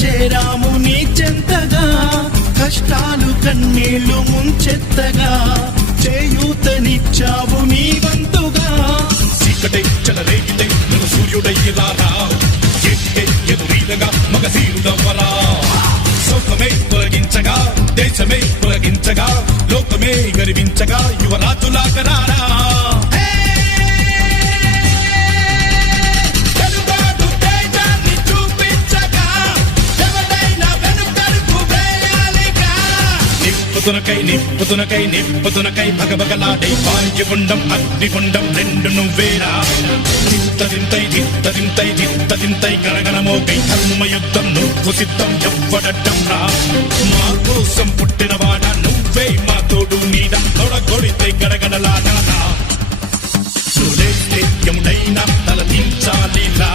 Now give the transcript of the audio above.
చేరాము నీ చెంతగా, కష్టాలు కన్నీళ్లు ముంచెత్తగా, చేయూతనిచ్చావు నీ వంతుగా. చీకటే చెలరేగితే నువ్వు సూర్యుడయ్యి రారా, ఎట్టే ఎదురీదగా మగధీరుడవ్వరా. సౌఖమే తొలగించగా, దేశమే తొలగించగా, లోకమే గర్వించగా, యువరాజులాగా రారా. నిప్పుతునకై నిప్పుతునకై భగభగలాడే పాండ్యగుండం అగ్నిగుండం రెండు నువ్వేరా. దిత్తదింతై గరగనమోకై ధర్మయుద్ధం నువ్వు సిద్ధం ఎవ్వడట్టం రా. మా కోసం పుట్టినవాడ నువ్వే మా తోడు నీడ, తొడగొడితే గడగడలాడాలా. నువ్వేస్తే యముడైనా తల దించాలిలా.